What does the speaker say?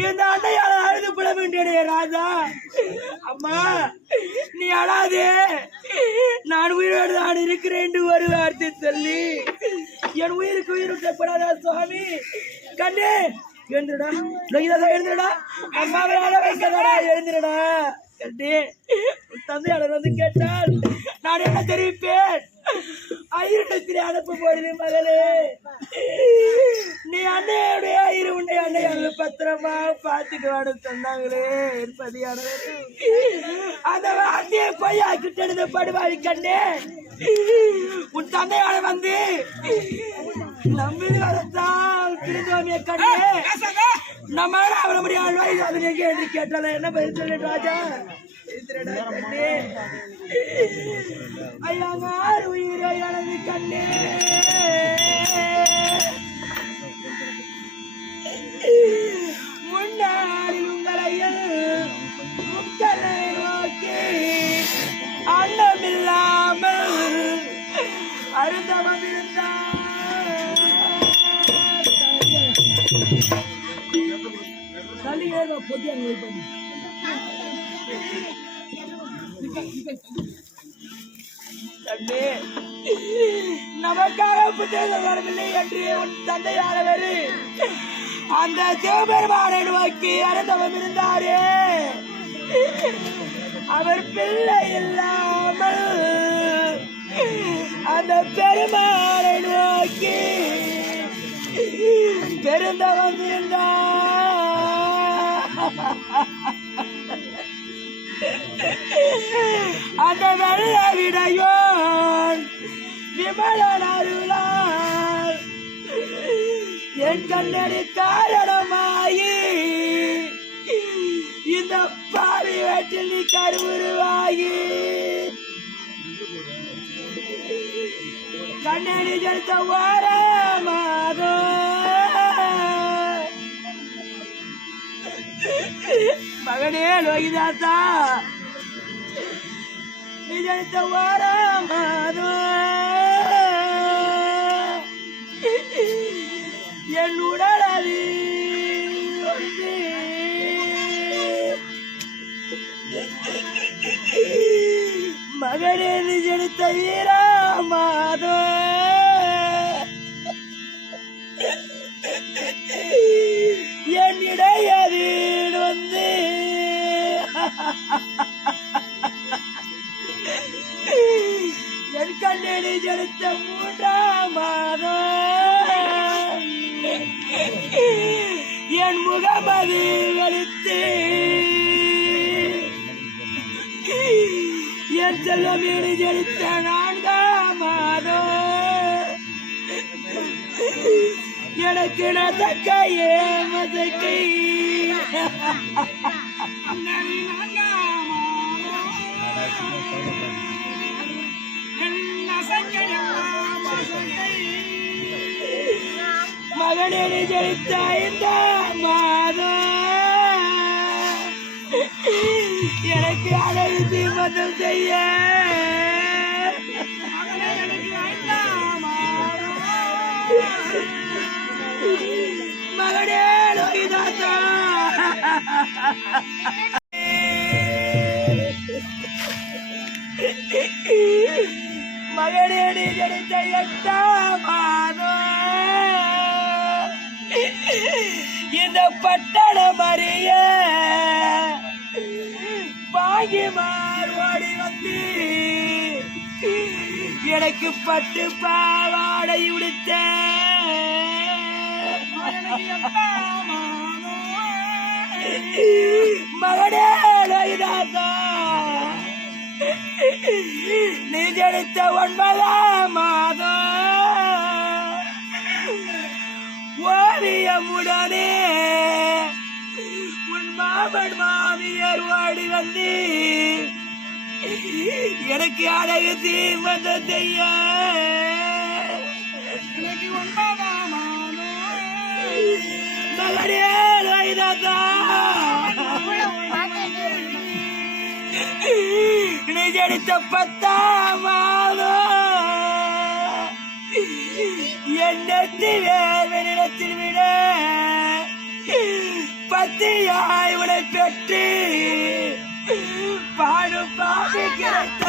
இந்த அண்ணையால அழுது புல வேண்டிய ராஜா. அம்மா நீ அழாதே. நான் உயிரோடு நான் இருக்கிறேன் என்று ஒரு வார்த்தை சொல்லி என் உயிருக்கு உயிர் விட்டப்படாதா சுவாமி? கண்ணே எழுந்துடா லோகிதாசா எழுந்துடா அம்மாவை அழ வைக்காதடா எழுந்துடா கண்ணே உன் தந்தையாளர் வந்து கேட்டால் நான் என்ன தெரிவிப்பேன்? ஐயனத்திலே அனுப்பு போடுது மகளே. நீ அன்னையுடைய இரு உன்னை அன்னையாளர் பத்திரமா பார்த்துட்டு சொன்னாங்களே என்பதியானவர் அந்த அண்ணையை போய் கிட்ட இருந்து கண்ணே. உன் தந்தையாள வந்து நம்பி வரத்தான் திருந்தோமிய கண்ணே. நம்ம அவன முடியாது அது எங்க என்று கேட்டால என்ன பதில் சொல்லு ராஜா? எழுந்திரடா கண்ணே. ஐயா ஆறு உயிரை இழந்து கண்ணே. முன்னாடில் உங்களையில் முக்தனை நோக்கி அன்னமில்லாமல் அருந்தவம் இருந்தார் பொதி நமக்காக புத்தகம் வரவில்லை என்று உன் தந்தையானவர் அந்த சிவபெருமானை நோக்கி அறந்தவம் இருந்தாரே. அவர் பிள்ளை இல்லாமல் அந்த பெருமானை நோக்கி பெருந்தவம் இருந்தார் அந்த வெள்ள விடையோன் விமலன் அருளால் என் கண்ணடி காரணமாயி இந்த பாவி வேட்டில் நீ கருவுருவாகி கண்ணடி ஜெடுத்த வாரமாதோ மகனே லோகிதாசா நிஜத்த வாரமாதோ என் உடலது ஈராமாதோ என் இடையது வந்து. என் கண்ணடி ஜனித்த மூன்றாம் மாதம் என் முகமது வெளுத்து. என் செல்வமீடு ஜெயித்த நான்காம் மாதம் எனக்கு நதக்க ஏமதக்கை மகனே ஜெயித்த இந்த மாதம். அழகு செய்ய. மகனே லோகிதாசா. மகனே நீ கிடைத்த எட்டாம் மாதம் இந்த பட்டணம் அறிய. பாகிமா எனக்கு பட்டு பாவாடை உடுத்த. மகனே லோகிதாசா நீ ஜனித்த ஒன்பதாம் மாதம். ஓவியமுடனே உன் மாமன் மாமியார் ஓடி வந்து எனக்கு அழகு தீமந்த செய்ய. மகனே லோகிதாசா நீ ஜனித்த பத்தாம் எண்ணத்தி வேர்வனிடத்தில் விட பத்தியாய் உனை பெற்று பாடு பாடு கிடைத்த